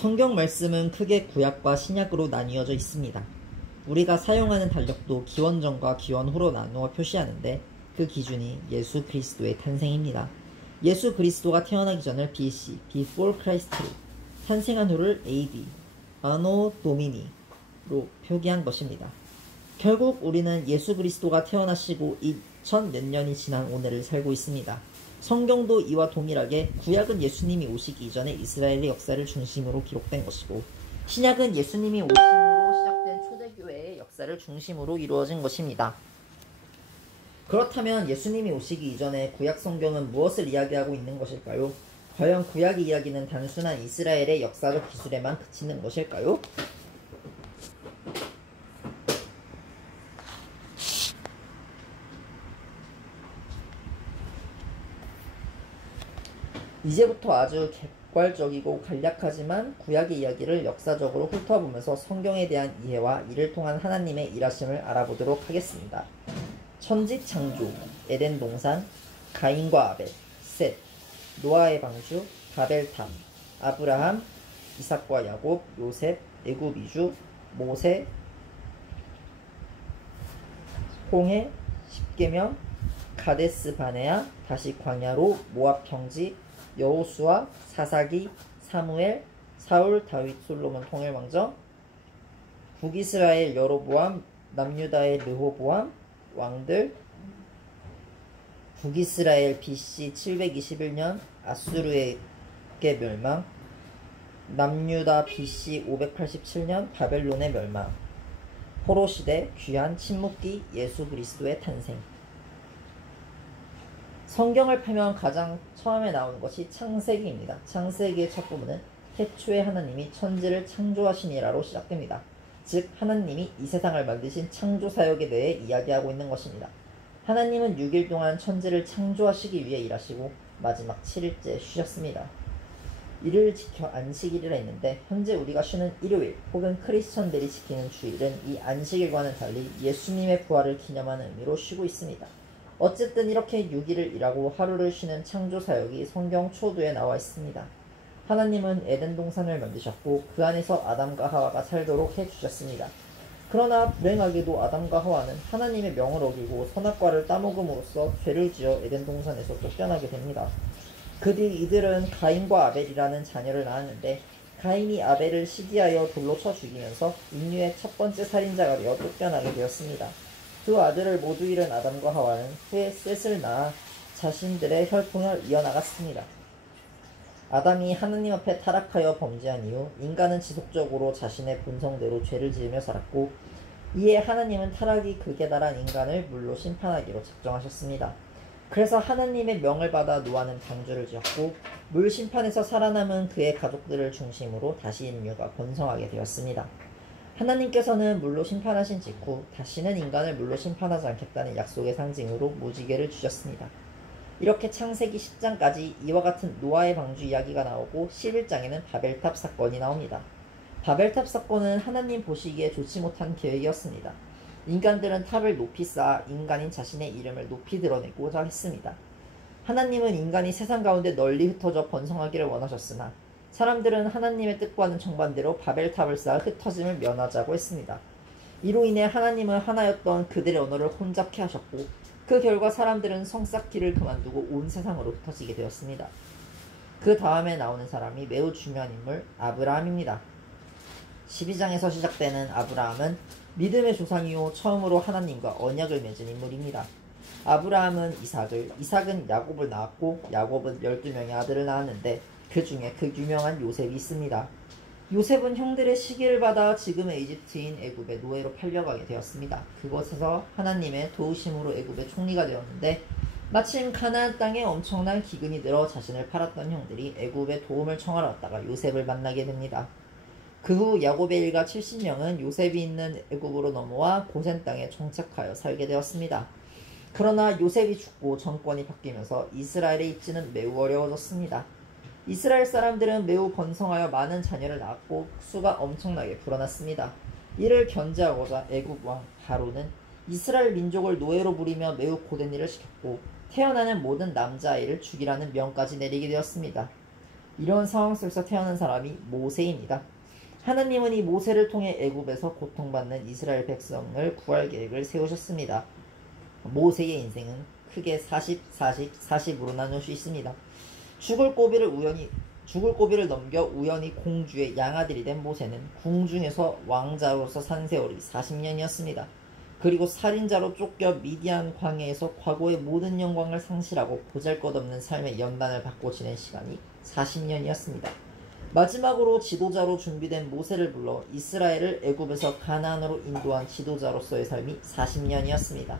성경 말씀은 크게 구약과 신약으로 나뉘어져 있습니다. 우리가 사용하는 달력도 기원 전과 기원 후로 나누어 표시하는데 그 기준이 예수 그리스도의 탄생입니다. 예수 그리스도가 태어나기 전을 BC, Before Christ로, 탄생한 후를 AD, Anno Domini로 표기한 것입니다. 결국 우리는 예수 그리스도가 태어나시고 2000몇 년이 지난 오늘을 살고 있습니다. 성경도 이와 동일하게 구약은 예수님이 오시기 이전에 이스라엘의 역사를 중심으로 기록된 것이고, 신약은 예수님이 오심으로 시작된 초대교회의 역사를 중심으로 이루어진 것입니다. 그렇다면 예수님이 오시기 이전에 구약 성경은 무엇을 이야기하고 있는 것일까요? 과연 구약의 이야기는 단순한 이스라엘의 역사적 기술에만 그치는 것일까요? 이제부터 아주 객관적이고 간략하지만 구약의 이야기를 역사적으로 훑어보면서 성경에 대한 이해와 이를 통한 하나님의 일하심을 알아보도록 하겠습니다. 천지 창조, 에덴 동산, 가인과 아벨, 셋, 노아의 방주, 바벨탑, 아브라함, 이삭과 야곱, 요셉, 애굽 이주, 모세, 홍해, 십계명, 가데스 바네아, 다시 광야로, 모압 평지, 여호수아, 사사기, 사무엘, 사울, 다윗, 솔로몬 통일왕정, 북이스라엘 여로보암, 남유다의 르호보암, 왕들, 북이스라엘 BC 721년 아수르에게 멸망, 남유다 BC 587년 바벨론의 멸망, 포로시대, 귀환, 침묵기, 예수 그리스도의 탄생. 성경을 펴면 가장 처음에 나오는 것이 창세기입니다. 창세기의 첫 부분은 태초에 하나님이 천지를 창조하시니라로 시작됩니다. 즉 하나님이 이 세상을 만드신 창조 사역에 대해 이야기하고 있는 것입니다. 하나님은 6일 동안 천지를 창조하시기 위해 일하시고 마지막 7일째 쉬셨습니다. 이를 지켜 안식일이라 했는데 현재 우리가 쉬는 일요일 혹은 크리스천들이 지키는 주일은 이 안식일과는 달리 예수님의 부활을 기념하는 의미로 쉬고 있습니다. 어쨌든 이렇게 6일을 일하고 하루를 쉬는 창조 사역이 성경 초두에 나와 있습니다. 하나님은 에덴 동산을 만드셨고 그 안에서 아담과 하와가 살도록 해주셨습니다. 그러나 불행하게도 아담과 하와는 하나님의 명을 어기고 선악과를 따먹음으로써 죄를 지어 에덴 동산에서 쫓겨나게 됩니다. 그 뒤 이들은 가인과 아벨이라는 자녀를 낳았는데 가인이 아벨을 시기하여 돌로 쳐 죽이면서 인류의 첫 번째 살인자가 되어 쫓겨나게 되었습니다. 두 아들을 모두 잃은 아담과 하와는 후에 셋을 낳아 자신들의 혈통을 이어나갔습니다. 아담이 하나님 앞에 타락하여 범죄한 이후 인간은 지속적으로 자신의 본성대로 죄를 지으며 살았고, 이에 하나님은 타락이 극에 달한 인간을 물로 심판하기로 작정하셨습니다. 그래서 하나님의 명을 받아 노아는 방주를 지었고 물 심판에서 살아남은 그의 가족들을 중심으로 다시 인류가 번성하게 되었습니다. 하나님께서는 물로 심판하신 직후 다시는 인간을 물로 심판하지 않겠다는 약속의 상징으로 무지개를 주셨습니다. 이렇게 창세기 10장까지 이와 같은 노아의 방주 이야기가 나오고 11장에는 바벨탑 사건이 나옵니다. 바벨탑 사건은 하나님 보시기에 좋지 못한 계획이었습니다. 인간들은 탑을 높이 쌓아 인간인 자신의 이름을 높이 드러내고자 했습니다. 하나님은 인간이 세상 가운데 널리 흩어져 번성하기를 원하셨으나 사람들은 하나님의 뜻과는 정반대로 바벨탑을 쌓아 흩어짐을 면하자고 했습니다. 이로 인해 하나님은 하나였던 그들의 언어를 혼잡케 하셨고 그 결과 사람들은 성 쌓기를 그만두고 온 세상으로 흩어지게 되었습니다. 그 다음에 나오는 사람이 매우 중요한 인물 아브라함입니다. 12장에서 시작되는 아브라함은 믿음의 조상이요 처음으로 하나님과 언약을 맺은 인물입니다. 아브라함은 이삭은 야곱을 낳았고 야곱은 12명의 아들을 낳았는데 그 중에 그 유명한 요셉이 있습니다. 요셉은 형들의 시기를 받아 지금의 이집트인 애굽의 노예로 팔려가게 되었습니다. 그곳에서 하나님의 도우심으로 애굽의 총리가 되었는데 마침 가나안 땅에 엄청난 기근이 들어 자신을 팔았던 형들이 애굽의 도움을 청하러 왔다가 요셉을 만나게 됩니다. 그 후 야곱의 일가 70명은 요셉이 있는 애굽으로 넘어와 고센 땅에 정착하여 살게 되었습니다. 그러나 요셉이 죽고 정권이 바뀌면서 이스라엘의 입지는 매우 어려워졌습니다. 이스라엘 사람들은 매우 번성하여 많은 자녀를 낳았고 수가 엄청나게 불어났습니다. 이를 견제하고자 애굽 왕 바로는 이스라엘 민족을 노예로 부리며 매우 고된 일을 시켰고 태어나는 모든 남자아이를 죽이라는 명까지 내리게 되었습니다. 이런 상황 속에서 태어난 사람이 모세입니다. 하나님은 이 모세를 통해 애굽에서 고통받는 이스라엘 백성을 구할 계획을 세우셨습니다. 모세의 인생은 크게 40, 40, 40으로 나눌 수 있습니다. 죽을 고비를 넘겨 우연히 공주의 양아들이 된 모세는 궁중에서 왕자로서 산 세월이 40년이었습니다. 그리고 살인자로 쫓겨 미디안 광야에서 과거의 모든 영광을 상실하고 보잘것없는 삶의 연단을 받고 지낸 시간이 40년이었습니다. 마지막으로 지도자로 준비된 모세를 불러 이스라엘을 애굽에서 가나안으로 인도한 지도자로서의 삶이 40년이었습니다.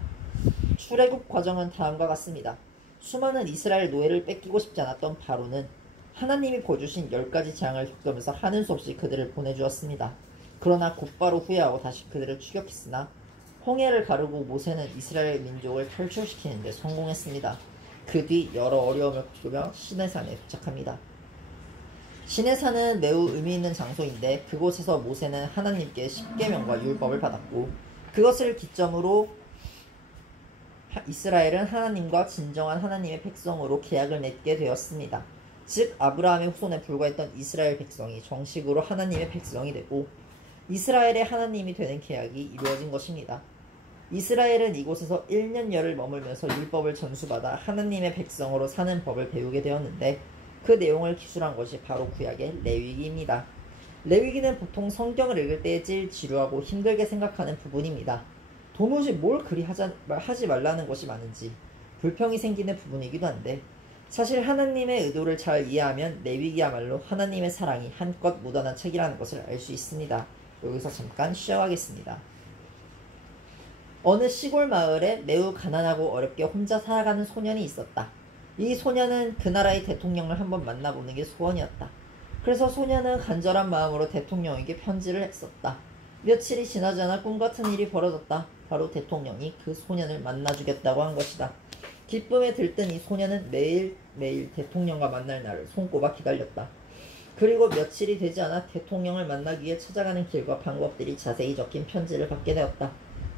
출애굽 과정은 다음과 같습니다. 수많은 이스라엘 노예를 뺏기고 싶지 않았던 바로는 하나님이 보여주신 10가지 재앙을 겪으면서 하는 수 없이 그들을 보내주었습니다. 그러나 곧바로 후회하고 다시 그들을 추격했으나 홍해를 가르고 모세는 이스라엘 민족을 탈출시키는 데 성공했습니다. 그 뒤 여러 어려움을 겪으며 시내산에 도착합니다. 시내산은 매우 의미 있는 장소인데 그곳에서 모세는 하나님께 십계명과 율법을 받았고 그것을 기점으로 이스라엘은 하나님과 진정한 하나님의 백성으로 계약을 맺게 되었습니다. 즉 아브라함의 후손에 불과했던 이스라엘 백성이 정식으로 하나님의 백성이 되고 이스라엘의 하나님이 되는 계약이 이루어진 것입니다. 이스라엘은 이곳에서 1년여를 머물면서 율법을 전수받아 하나님의 백성으로 사는 법을 배우게 되었는데 그 내용을 기술한 것이 바로 구약의 레위기입니다. 레위기는 보통 성경을 읽을 때 제일 지루하고 힘들게 생각하는 부분입니다. 도무지 뭘 그리 하지 말라는 것이 많은지 불평이 생기는 부분이기도 한데 사실 하나님의 의도를 잘 이해하면 레위기야말로 하나님의 사랑이 한껏 묻어난 책이라는 것을 알 수 있습니다. 여기서 잠깐 쉬어가겠습니다. 어느 시골 마을에 매우 가난하고 어렵게 혼자 살아가는 소년이 있었다. 이 소년은 그 나라의 대통령을 한번 만나보는 게 소원이었다. 그래서 소년은 간절한 마음으로 대통령에게 편지를 했었다. 며칠이 지나지 않아 꿈같은 일이 벌어졌다. 바로 대통령이 그 소년을 만나주겠다고 한 것이다. 기쁨에 들뜬 이 소년은 매일매일 대통령과 만날 날을 손꼽아 기다렸다. 그리고 며칠이 되지 않아 대통령을 만나기 위해 찾아가는 길과 방법들이 자세히 적힌 편지를 받게 되었다.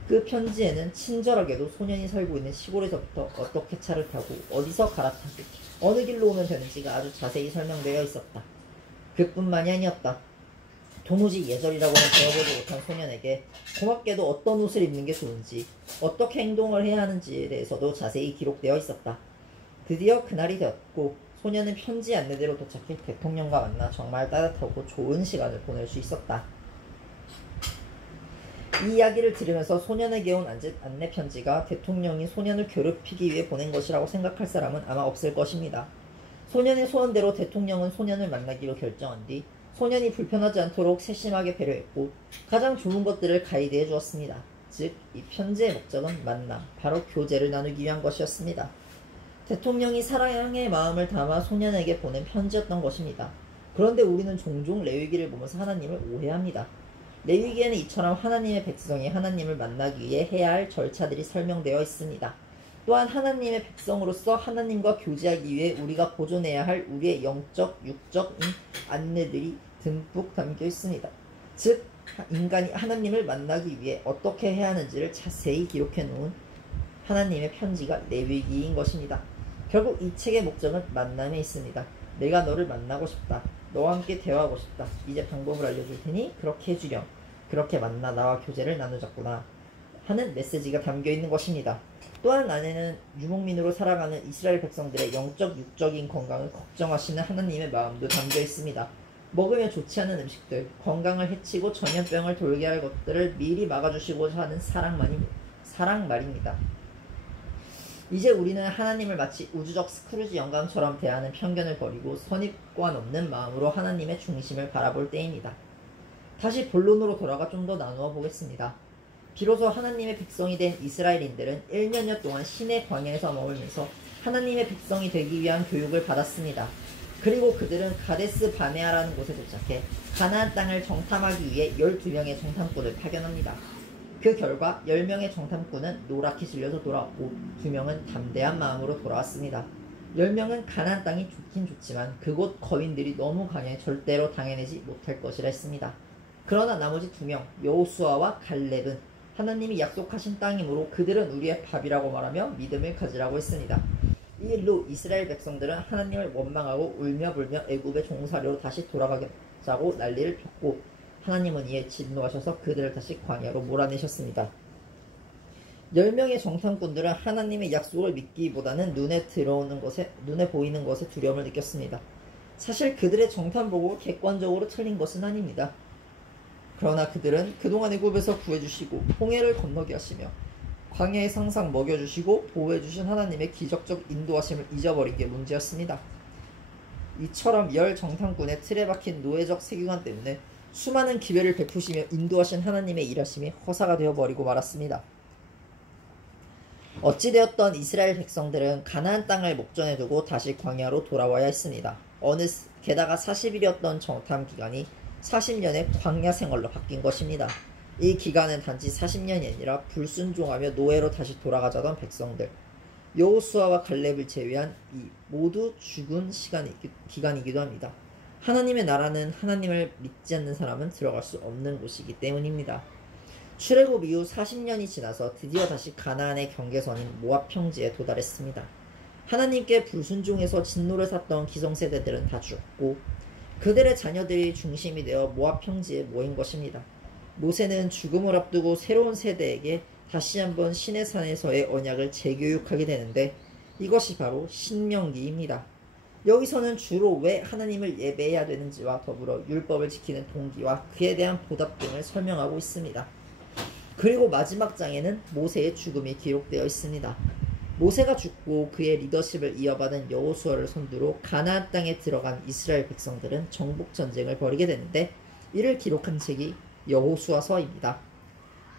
그 편지에는 친절하게도 소년이 살고 있는 시골에서부터 어떻게 차를 타고 어디서 갈아타고 어느 길로 오면 되는지가 아주 자세히 설명되어 있었다. 그뿐만이 아니었다. 도무지 예절이라고는 배워보지 못한 소년에게 고맙게도 어떤 옷을 입는 게 좋은지 어떻게 행동을 해야 하는지에 대해서도 자세히 기록되어 있었다. 드디어 그날이 되었고 소년은 편지 안내대로 도착해 대통령과 만나 정말 따뜻하고 좋은 시간을 보낼 수 있었다. 이 이야기를 들으면서 소년에게 온 안내 편지가 대통령이 소년을 괴롭히기 위해 보낸 것이라고 생각할 사람은 아마 없을 것입니다. 소년의 소원대로 대통령은 소년을 만나기로 결정한 뒤 소년이 불편하지 않도록 세심하게 배려했고 가장 좋은 것들을 가이드해 주었습니다. 즉, 이 편지의 목적은 만남, 바로 교제를 나누기 위한 것이었습니다. 대통령이 사랑의 마음을 담아 소년에게 보낸 편지였던 것입니다. 그런데 우리는 종종 레위기를 보면서 하나님을 오해합니다. 레위기에는 이처럼 하나님의 백성이 하나님을 만나기 위해 해야 할 절차들이 설명되어 있습니다. 또한 하나님의 백성으로서 하나님과 교제하기 위해 우리가 보존해야 할 우리의 영적, 육적인 안내들이 듬뿍 담겨 있습니다. 즉, 인간이 하나님을 만나기 위해 어떻게 해야 하는지를 자세히 기록해 놓은 하나님의 편지가 레위기인 것입니다. 결국 이 책의 목적은 만남에 있습니다. 내가 너를 만나고 싶다. 너와 함께 대화하고 싶다. 이제 방법을 알려줄 테니 그렇게 해주렴. 그렇게 만나 나와 교제를 나누자꾸나 하는 메시지가 담겨있는 것입니다. 또한 안에는 유목민으로 살아가는 이스라엘 백성들의 영적, 육적인 건강을 걱정하시는 하나님의 마음도 담겨있습니다. 먹으면 좋지 않은 음식들, 건강을 해치고 전염병을 돌게 할 것들을 미리 막아주시고자 하는 사랑 말입니다. 이제 우리는 하나님을 마치 우주적 스크루지 영감처럼 대하는 편견을 버리고 선입관 없는 마음으로 하나님의 중심을 바라볼 때입니다. 다시 본론으로 돌아가 좀 더 나누어 보겠습니다. 비로소 하나님의 백성이 된 이스라엘인들은 1년여 동안 시내 광야에서 머물면서 하나님의 백성이 되기 위한 교육을 받았습니다. 그리고 그들은 가데스 바네아라는 곳에 도착해 가나안 땅을 정탐하기 위해 12명의 정탐꾼을 파견합니다. 그 결과 10명의 정탐꾼은 노랗게 질려서 돌아왔고 2명은 담대한 마음으로 돌아왔습니다. 10명은 가나안 땅이 좋긴 좋지만 그곳 거인들이 너무 강해 절대로 당해내지 못할 것이라 했습니다. 그러나 나머지 2명 여호수아와 갈렙은 하나님이 약속하신 땅이므로 그들은 우리의 밥이라고 말하며 믿음을 가지라고 했습니다. 이 일로 이스라엘 백성들은 하나님을 원망하고 울며불며 애굽의 종살이로 다시 돌아가자고 난리를 폈고 하나님은 이에 진노하셔서 그들을 다시 광야로 몰아내셨습니다. 10명의 정탐꾼들은 하나님의 약속을 믿기보다는 눈에 보이는 것에 두려움을 느꼈습니다. 사실 그들의 정탐보고 객관적으로 틀린 것은 아닙니다. 그러나 그들은 그동안 애굽에서 구해주시고 홍해를 건너게 하시며 광야에서 항상 먹여주시고 보호해주신 하나님의 기적적 인도하심을 잊어버린 게 문제였습니다. 이처럼 열 정탐꾼의 틀에 박힌 노예적 세계관 때문에 수많은 기회를 베푸시며 인도하신 하나님의 일하심이 허사가 되어버리고 말았습니다. 어찌되었던 이스라엘 백성들은 가나안 땅을 목전에 두고 다시 광야로 돌아와야 했습니다. 게다가 40일이었던 정탐 기간이 40년의 광야 생활로 바뀐 것입니다. 이 기간은 단지 40년이 아니라 불순종하며 노예로 다시 돌아가자던 백성들, 여호수아와 갈렙을 제외한 이 모두 죽은 기간이기도 합니다. 하나님의 나라는 하나님을 믿지 않는 사람은 들어갈 수 없는 곳이기 때문입니다. 출애굽 이후 40년이 지나서 드디어 다시 가나안의 경계선인 모압 평지에 도달했습니다. 하나님께 불순종해서 진노를 샀던 기성세대들은 다 죽었고 그들의 자녀들이 중심이 되어 모압 평지에 모인 것입니다. 모세는 죽음을 앞두고 새로운 세대에게 다시 한번 시내산에서의 언약을 재교육하게 되는데 이것이 바로 신명기입니다. 여기서는 주로 왜 하나님을 예배해야 되는지와 더불어 율법을 지키는 동기와 그에 대한 보답 등을 설명하고 있습니다. 그리고 마지막 장에는 모세의 죽음이 기록되어 있습니다. 모세가 죽고 그의 리더십을 이어받은 여호수아를 선두로 가나안 땅에 들어간 이스라엘 백성들은 정복 전쟁을 벌이게 되는데 이를 기록한 책이 여호수아서입니다.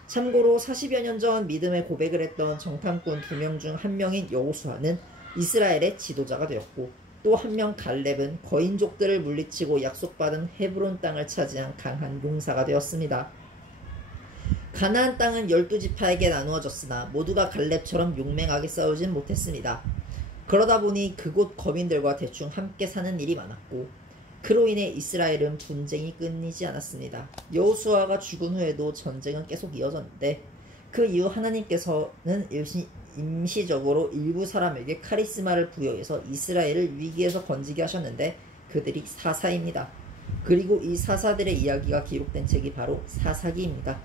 참고로 40여 년 전 믿음의 고백을 했던 정탐꾼 2명 중 1명인 여호수아는 이스라엘의 지도자가 되었고 또 1명 갈렙은 거인족들을 물리치고 약속받은 헤브론 땅을 차지한 강한 용사가 되었습니다. 가나안 땅은 12지파에게 나누어졌으나 모두가 갈렙처럼 용맹하게 싸우진 못했습니다. 그러다 보니 그곳 거민들과 대충 함께 사는 일이 많았고 그로 인해 이스라엘은 분쟁이 끊이지 않았습니다. 여호수아가 죽은 후에도 전쟁은 계속 이어졌는데 그 이후 하나님께서는 임시적으로 일부 사람에게 카리스마를 부여해서 이스라엘을 위기에서 건지게 하셨는데 그들이 사사입니다. 그리고 이 사사들의 이야기가 기록된 책이 바로 사사기입니다.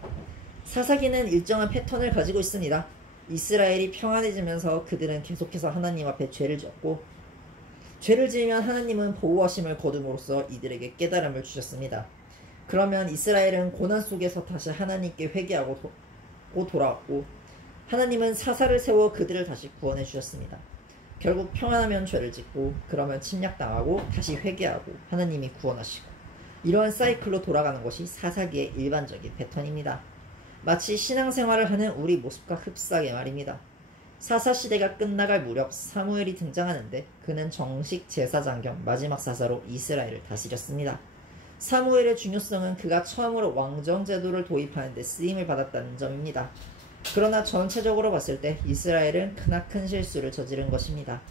사사기는 일정한 패턴을 가지고 있습니다. 이스라엘이 평안해지면서 그들은 계속해서 하나님 앞에 죄를 지었고 죄를 지으면 하나님은 보호하심을 거둠으로써 이들에게 깨달음을 주셨습니다. 그러면 이스라엘은 고난 속에서 다시 하나님께 회개하고 돌아왔고 하나님은 사사를 세워 그들을 다시 구원해 주셨습니다. 결국 평안하면 죄를 짓고 그러면 침략당하고 다시 회개하고 하나님이 구원하시고 이러한 사이클로 돌아가는 것이 사사기의 일반적인 패턴입니다. 마치 신앙생활을 하는 우리 모습과 흡사하게 말입니다. 사사시대가 끝나갈 무렵 사무엘이 등장하는데 그는 정식 제사장 겸 마지막 사사로 이스라엘을 다스렸습니다. 사무엘의 중요성은 그가 처음으로 왕정제도를 도입하는 데 쓰임을 받았다는 점입니다. 그러나 전체적으로 봤을 때 이스라엘은 크나큰 실수를 저지른 것입니다.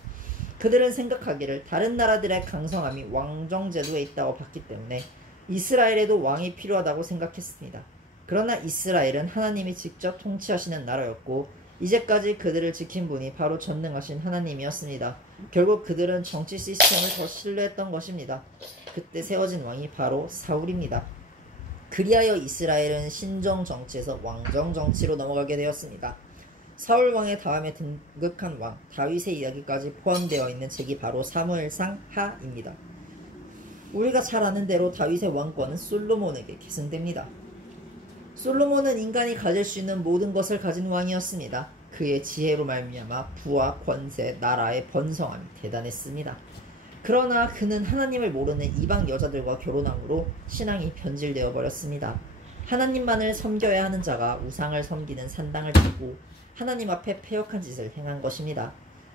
그들은 생각하기를 다른 나라들의 강성함이 왕정제도에 있다고 봤기 때문에 이스라엘에도 왕이 필요하다고 생각했습니다. 그러나 이스라엘은 하나님이 직접 통치하시는 나라였고 이제까지 그들을 지킨 분이 바로 전능하신 하나님이었습니다. 결국 그들은 정치 시스템을 더 신뢰했던 것입니다. 그때 세워진 왕이 바로 사울입니다. 그리하여 이스라엘은 신정 정치에서 왕정 정치로 넘어가게 되었습니다. 사울 왕의 다음에 등극한 왕 다윗의 이야기까지 포함되어 있는 책이 바로 사무엘상 하입니다. 우리가 잘 아는 대로 다윗의 왕권은 솔로몬에게 계승됩니다. 솔로몬은 인간이 가질 수 있는 모든 것을 가진 왕이었습니다. 그의 지혜로 말미암아 부와 권세, 나라의 번성함이 대단했습니다. 그러나 그는 하나님을 모르는 이방 여자들과 결혼함으로 신앙이 변질되어 버렸습니다. 하나님만을 섬겨야 하는 자가 우상을 섬기는 산당을 짓고 하나님 앞에 패역한 짓을 행한 것입니다.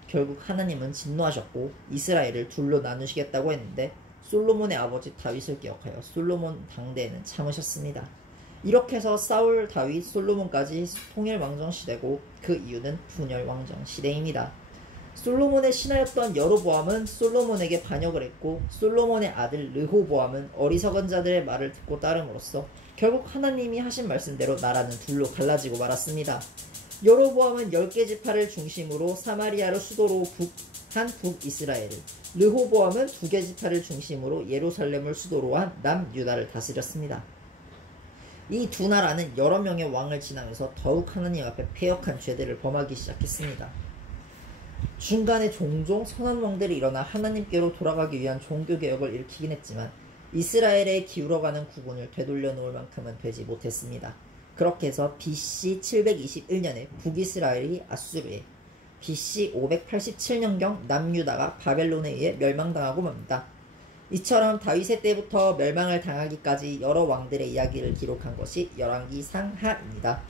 결국 하나님은 진노하셨고 이스라엘을 둘로 나누시겠다고 했는데 솔로몬의 아버지 다윗을 기억하여 솔로몬 당대에는 참으셨습니다. 이렇게 해서 사울, 다윗, 솔로몬까지 통일 왕정 시대고 그 이유는 분열 왕정 시대입니다. 솔로몬의 신하였던 여로보암은 솔로몬에게 반역을 했고 솔로몬의 아들 르호보암은 어리석은 자들의 말을 듣고 따름으로써 결국 하나님이 하신 말씀대로 나라는 둘로 갈라지고 말았습니다. 여로보암은 10개 지파를 중심으로 사마리아를 수도로 한 북이스라엘을, 르호보암은 두 개 지파를 중심으로 예루살렘을 수도로 한 남유다를 다스렸습니다. 이 두 나라는 여러 명의 왕을 지나면서 더욱 하나님 앞에 패역한 죄들을 범하기 시작했습니다. 중간에 종종 선한 왕들이 일어나 하나님께로 돌아가기 위한 종교개혁을 일으키긴 했지만 이스라엘에 기울어가는 구분을 되돌려 놓을 만큼은 되지 못했습니다. 그렇게 해서 BC 721년에 북이스라엘이 아수르에, BC 587년경 남유다가 바벨론에 의해 멸망당하고 맙니다. 이처럼 다윗의 때부터 멸망을 당하기까지 여러 왕들의 이야기를 기록한 것이 열왕기 상하입니다.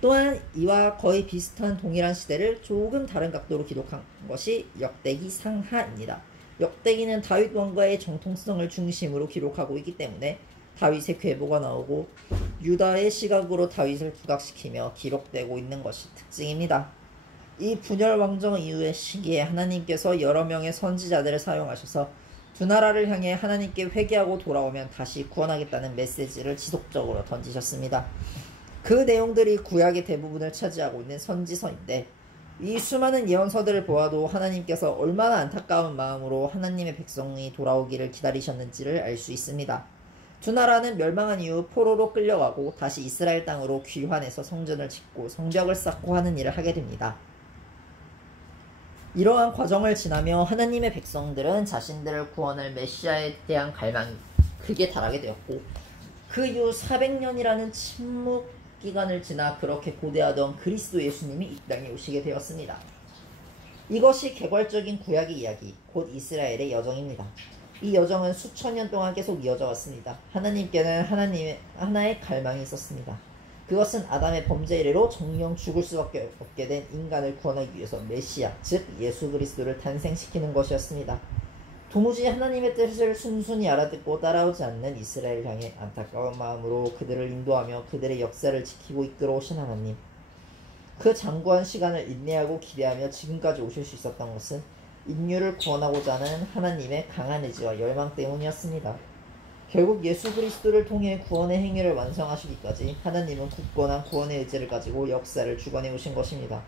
또한 이와 거의 비슷한 동일한 시대를 조금 다른 각도로 기록한 것이 역대기 상하입니다. 역대기는 다윗 왕가의 정통성을 중심으로 기록하고 있기 때문에 다윗의 괴보가 나오고 유다의 시각으로 다윗을 부각시키며 기록되고 있는 것이 특징입니다. 이 분열 왕정 이후의 시기에 하나님께서 여러 명의 선지자들을 사용하셔서 두 나라를 향해 하나님께 회개하고 돌아오면 다시 구원하겠다는 메시지를 지속적으로 던지셨습니다. 그 내용들이 구약의 대부분을 차지하고 있는 선지서인데 이 수많은 예언서들을 보아도 하나님께서 얼마나 안타까운 마음으로 하나님의 백성이 돌아오기를 기다리셨는지를 알 수 있습니다. 두 나라는 멸망한 이후 포로로 끌려가고 다시 이스라엘 땅으로 귀환해서 성전을 짓고 성벽을 쌓고 하는 일을 하게 됩니다. 이러한 과정을 지나며 하나님의 백성들은 자신들을 구원할 메시아에 대한 갈망이 크게 달하게 되었고 그 이후 400년이라는 침묵 기간을 지나 그렇게 고대하던 그리스도 예수님이 이 땅에 오시게 되었습니다. 이것이 개괄적인 구약의 이야기, 곧 이스라엘의 여정입니다. 이 여정은 수천 년 동안 계속 이어져 왔습니다. 하나님께는 하나의 갈망이 있었습니다. 그것은 아담의 범죄 이래로 정령 죽을 수밖에 없게 된 인간을 구원하기 위해서 메시아, 즉 예수 그리스도를 탄생시키는 것이었습니다. 도무지 하나님의 뜻을 순순히 알아듣고 따라오지 않는 이스라엘을 향해 안타까운 마음으로 그들을 인도하며 그들의 역사를 지키고 이끌어오신 하나님. 그 장구한 시간을 인내하고 기대하며 지금까지 오실 수 있었던 것은 인류를 구원하고자 하는 하나님의 강한 의지와 열망 때문이었습니다. 결국 예수 그리스도를 통해 구원의 행위를 완성하시기까지 하나님은 굳건한 구원의 의지를 가지고 역사를 주관해 오신 것입니다.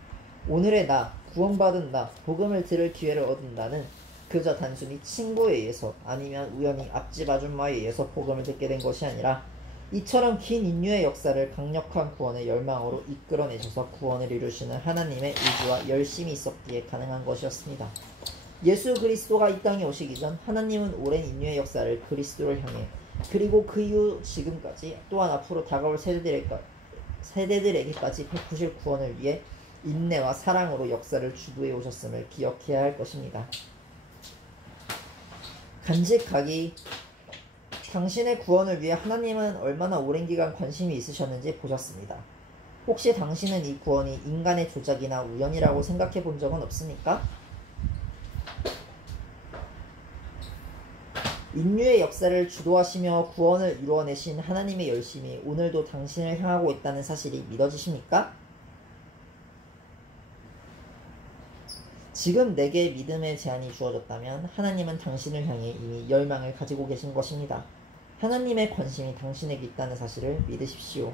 오늘의 나, 구원받은 나, 복음을 들을 기회를 얻은 나는 그저 단순히 친구에 의해서 아니면 우연히 앞집 아줌마에 의해서 복음을 듣게 된 것이 아니라 이처럼 긴 인류의 역사를 강력한 구원의 열망으로 이끌어내셔서 구원을 이루시는 하나님의 의지와 열심이 있었기에 가능한 것이었습니다. 예수 그리스도가 이 땅에 오시기 전 하나님은 오랜 인류의 역사를 그리스도를 향해 그리고 그 이후 지금까지 또한 앞으로 다가올 세대들에게까지 베푸실 구원을 위해 인내와 사랑으로 역사를 주도해 오셨음을 기억해야 할 것입니다. 간직하기. 당신의 구원을 위해 하나님은 얼마나 오랜 기간 관심이 있으셨는지 보셨습니다. 혹시 당신은 이 구원이 인간의 조작이나 우연이라고 생각해 본 적은 없습니까? 인류의 역사를 주도하시며 구원을 이루어내신 하나님의 열심이 오늘도 당신을 향하고 있다는 사실이 믿어지십니까? 지금 내게 믿음의 제한이 주어졌다면 하나님은 당신을 향해 이미 열망을 가지고 계신 것입니다. 하나님의 관심이 당신에게 있다는 사실을 믿으십시오.